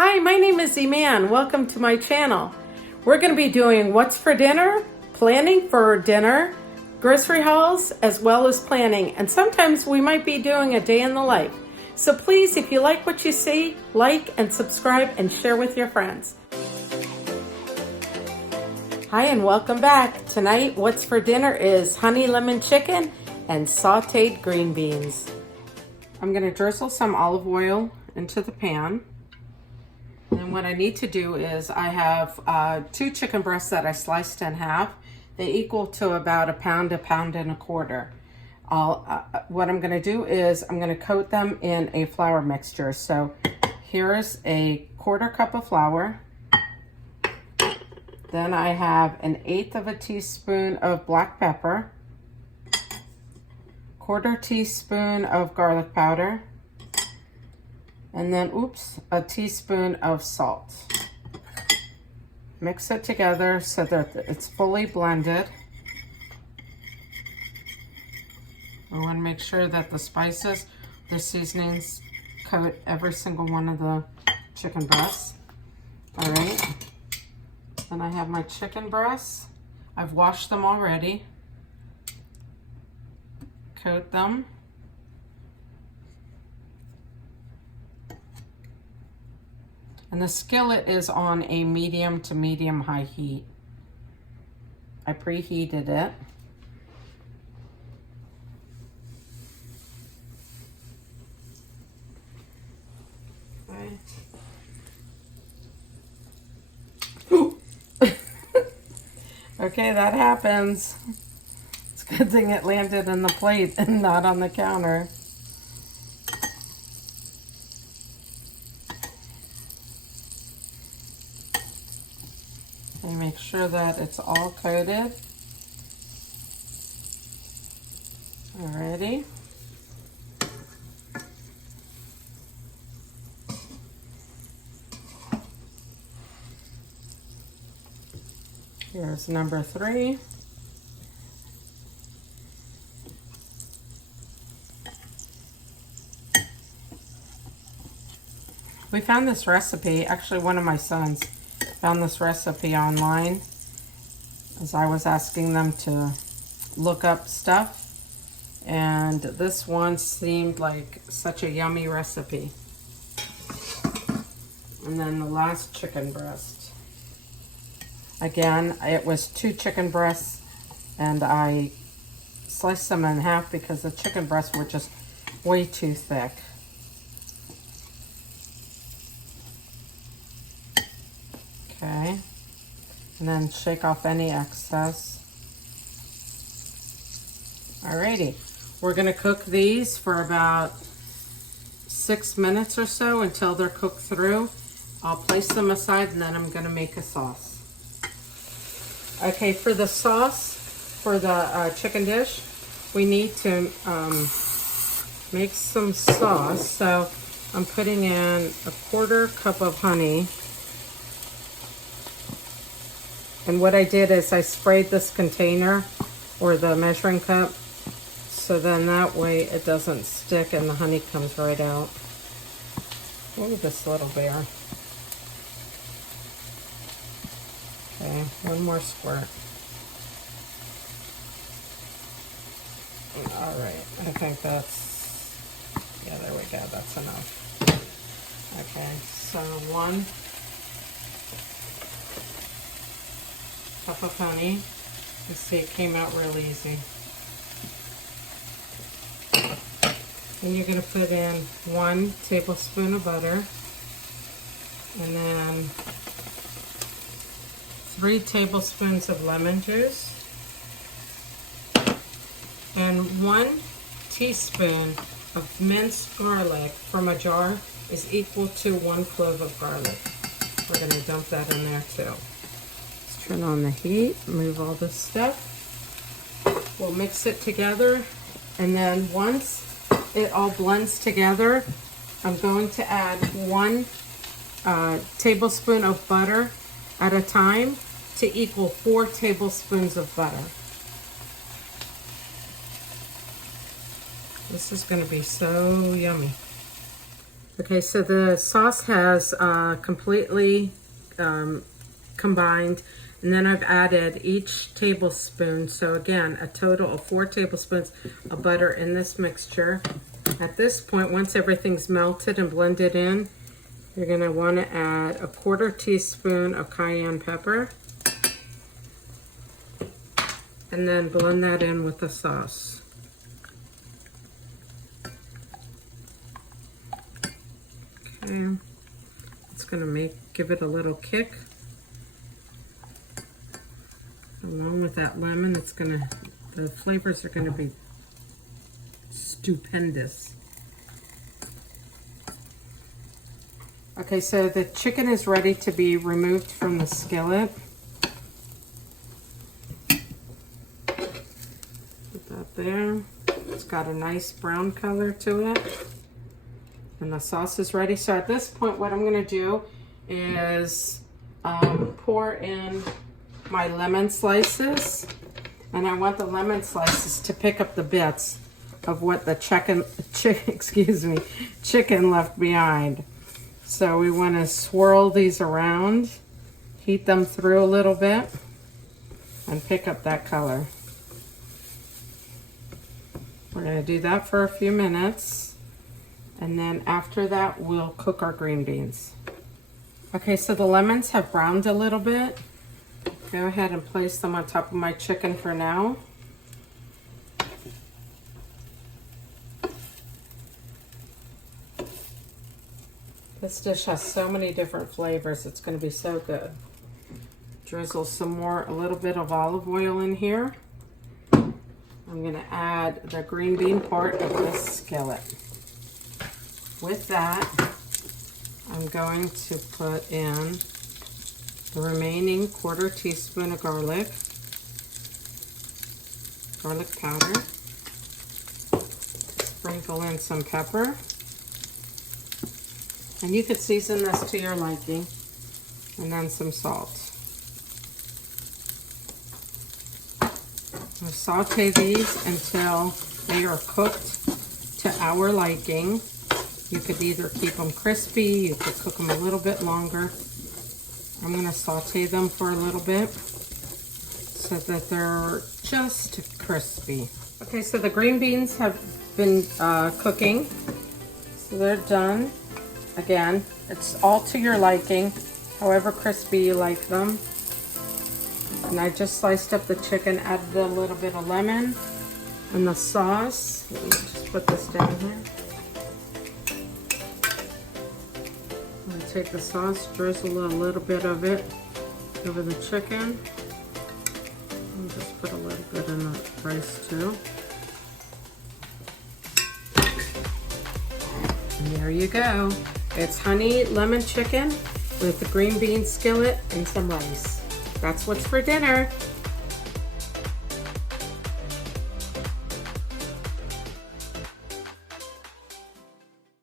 Hi, my name is Iman. Welcome to my channel. We're going to be doing what's for dinner, planning for dinner, grocery hauls, as well as planning. And sometimes we might be doing a day in the life. So please, if you like what you see, like and subscribe and share with your friends. Hi and welcome back. Tonight, what's for dinner is honey lemon chicken and sauteed green beans. I'm going to drizzle some olive oil into the pan. And what I need to do is I have 2 chicken breasts that I sliced in half. They equal to about a pound and a quarter. What I'm going to do is I'm going to coat them in a flour mixture. So here's a 1/4 cup of flour. Then I have 1/8 teaspoon of black pepper, 1/4 teaspoon of garlic powder, and then, a teaspoon of salt. Mix it together so that it's fully blended. We want to make sure that the spices, the seasonings coat every single one of the chicken breasts. All right. And I have my chicken breasts. I've washed them already. Coat them. And the skillet is on a medium to medium high heat. I preheated it. Okay. Okay, that happens. It's a good thing it landed in the plate and not on the counter. And make sure that it's all coated. Alrighty. Here's number 3. We found this recipe, actually one of my sons found this recipe online as I was asking them to look up stuff, and this one seemed like such a yummy recipe. And then the last chicken breast. Again, it was 2 chicken breasts and I sliced them in half because the chicken breasts were just way too thick. Okay, and then shake off any excess. Alrighty, we're going to cook these for about 6 minutes or so until they're cooked through. I'll place them aside and then I'm going to make a sauce. Okay, for the sauce, for the chicken dish, we need to make some sauce. So I'm putting in a 1/4 cup of honey. And what I did is I sprayed this container or the measuring cup, so then that way it doesn't stick and the honey comes right out. Look at this little bear. Okay, 1 more squirt. All right, I think that's, yeah, there we go, that's enough. Okay, so 1 cup of honey. Let's see, it came out real easy. And you're going to put in 1 tablespoon of butter, and then 3 tablespoons of lemon juice, and 1 teaspoon of minced garlic from a jar is equal to 1 clove of garlic. We're going to dump that in there too. Turn on the heat, move all this stuff. We'll mix it together, and then once it all blends together, I'm going to add 1 tablespoon of butter at a time to equal 4 tablespoons of butter. This is going to be so yummy. Okay, so the sauce has completely combined, and then I've added each tablespoon, so again, a total of 4 tablespoons of butter in this mixture. At this point, once everything's melted and blended in, you're going to want to add a 1/4 teaspoon of cayenne pepper, and then blend that in with the sauce. Okay, it's going to give it a little kick. Along with that lemon, the flavors are gonna be stupendous. Okay, so the chicken is ready to be removed from the skillet. Put that there. It's got a nice brown color to it. And the sauce is ready. So at this point, what I'm gonna do is pour in my lemon slices, and I want the lemon slices to pick up the bits of what the chicken left behind. So we want to swirl these around, heat them through a little bit, and pick up that color. We're going to do that for a few minutes, and then after that we'll cook our green beans. Okay, so the lemons have browned a little bit. Go ahead and place them on top of my chicken for now. This dish has so many different flavors. It's going to be so good. Drizzle a little bit of olive oil in here. I'm going to add the green bean part of this skillet. With that, I'm going to put in the remaining 1/4 teaspoon of garlic powder. Sprinkle in some pepper. And you could season this to your liking. And then some salt. We'll saute these until they are cooked to our liking. You could either keep them crispy, you could cook them a little bit longer. I'm going to saute them for a little bit so that they're just crispy. Okay, so the green beans have been cooking, so they're done. Again, it's all to your liking, however crispy you like them. And I just sliced up the chicken, added a little bit of lemon and the sauce. Let me just put this down here. I'm going to take the sauce, drizzle a little bit of it over the chicken. And just put a little bit in the rice too. And there you go. It's honey lemon chicken with the green bean skillet and some rice. That's what's for dinner.